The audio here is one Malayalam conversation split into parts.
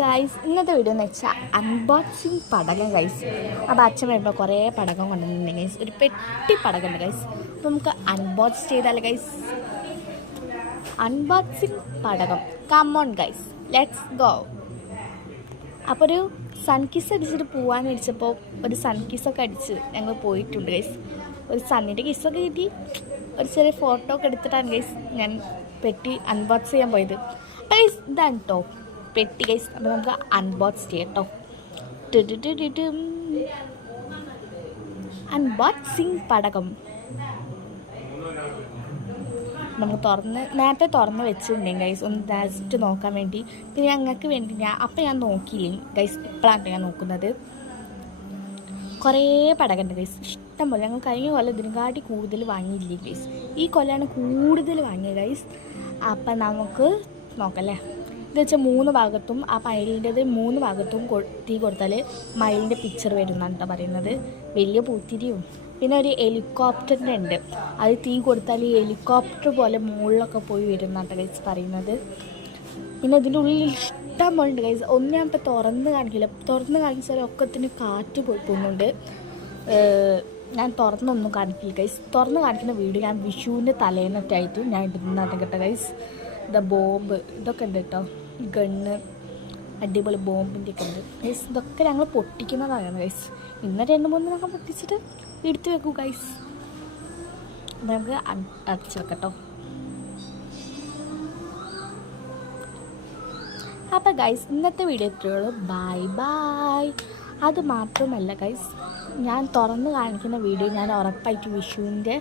ഗൈസ് ഇന്നത്തെ വീഡിയോ എന്ന് വെച്ചാൽ അൺബോക്സിങ് പടകം ഗൈസ്. അപ്പോൾ അച്ഛൻ വരുമ്പോൾ കുറേ പടകം കൊണ്ടുവന്നിട്ടുണ്ട് ഗൈസ്. ഒരു പെട്ടി പടകമുണ്ട് ഗൈസ്. അപ്പോൾ നമുക്ക് അൺബോക്സ് ചെയ്താലേ ഗൈസ്. അൺബോക്സിങ് പടകം. Come on guys, let's go. അപ്പോൾ ഒരു സൺ കിസ് അടിച്ചിട്ട് പോകാൻ അടിച്ചപ്പോൾ ഒരു സൺ കിസ്സൊക്കെ അടിച്ച് ഞങ്ങൾ പോയിട്ടുണ്ട് ഗൈസ്. ഒരു സണ്ണിൻ്റെ കിസ്സൊക്കെ കിട്ടി. ഒരു ചെറിയ ഫോട്ടോ ഒക്കെ എടുത്തിട്ടാണ് ഗൈസ് ഞാൻ പെട്ടി അൺബോക്സ് ചെയ്യാൻ പോയത്. ഗൈസ് ഇതാണ് കേട്ടോ പെട്ടി ഗൈസ്. അപ്പോൾ നമുക്ക് അൺബോക്സ് ചെയ്യാം കേട്ടോ. അൺബോക്സിങ് പടകം നമുക്ക് നേരത്തെ തുറന്ന് വെച്ചിട്ടുണ്ടെങ്കിൽ ഗൈസ് ഒന്ന് ജസ്റ്റ് നോക്കാൻ വേണ്ടി. പിന്നെ ഞങ്ങൾക്ക് വേണ്ടി ഞാൻ നോക്കിയില്ലേ ഗൈസ്. ഇപ്പോഴാണ് ഞാൻ നോക്കുന്നത്. കുറേ പടകമുണ്ട് ഗൈസ്, ഇഷ്ടം പോലെ. ഞങ്ങൾ കഴിഞ്ഞ കൊല്ലം ഇതിനെക്കാട്ടി കൂടുതൽ വാങ്ങിയില്ലേ ഗൈസ്. ഈ കൊല്ലമാണ് കൂടുതൽ വാങ്ങിയത് ഗൈസ്. അപ്പം നമുക്ക് നോക്കല്ലേ. ഇത് വെച്ചാൽ 3 ഭാഗത്തും ആ മയിലിൻ്റെത് 3 ഭാഗത്തും തീ കൊടുത്താൽ മയിലിൻ്റെ പിക്ചർ വരുന്നതാണ് കേട്ടോ പറയുന്നത്. വലിയ പൂത്തിരിയും പിന്നെ ഒരു ഹെലികോപ്റ്ററിൻ്റെ ഉണ്ട്. അത് തീ കൊടുത്താൽ ഈ ഹെലികോപ്റ്റർ പോലെ മുകളിലൊക്കെ പോയി വരുന്നതാണ് ഗൈസ് പറയുന്നത്. പിന്നെ ഇതിൻ്റെ ഉള്ളിൽ ഇഷ്ടം പോലെ ഉണ്ട് ഗൈസ്. ഒന്നും ഞാൻ ഇപ്പോൾ തുറന്ന് കാണിക്കില്ല. തുറന്ന് കാണിച്ചാൽ ഒക്കത്തിന് കാറ്റ് പോയി പോകുന്നുണ്ട്. ഞാൻ തുറന്നൊന്നും കാണിക്കില്ല ഗൈസ്. തുറന്ന് കാണിക്കുന്ന വീഡിയോ ഞാൻ വിഷുവിൻ്റെ തലേന്നൊക്കെ ആയിട്ട് ഞാൻ ഇടുന്നതാണ് കേട്ടോ ഗൈസ്. ബോംബ് ഇതൊക്കെ ഉണ്ട് കേട്ടോ. ഗണ്ണ് അടിപൊളി ബോംബിൻ്റെ ഒക്കെ ഉണ്ട് ഗൈസ്. ഇതൊക്കെ ഞങ്ങൾ പൊട്ടിക്കുന്നതാണ് ഗൈസ്. ഇന്ന് 2-3 ഞങ്ങൾ പൊട്ടിച്ചിട്ട് എടുത്ത് വെക്കൂ ഗൈസ്. അപ്പോൾ നമുക്ക് അടച്ച് വെക്കട്ടോ. അപ്പോൾ ഗൈസ് ഇന്നത്തെ വീഡിയോ എത്രയുള്ളൂ. Bye bye. അത് മാത്രമല്ല ഗൈസ്, ഞാൻ തുറന്ന് കാണിക്കുന്ന വീഡിയോ ഞാൻ ഉറപ്പായിട്ട് വിഷുവിൻ്റെ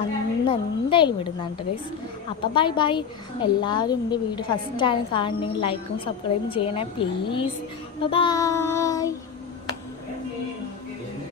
അന്ന് എന്തായാലും ഇടുന്നുണ്ട് ഗൈസ്. അപ്പോൾ ബൈ ബൈ. എല്ലാവരും എൻ്റെ വീഡിയോ ഫസ്റ്റ് ടൈം കാണണമെങ്കിൽ ലൈക്കും സബ്സ്ക്രൈബും ചെയ്യണേ പ്ലീസ്. ബൈ.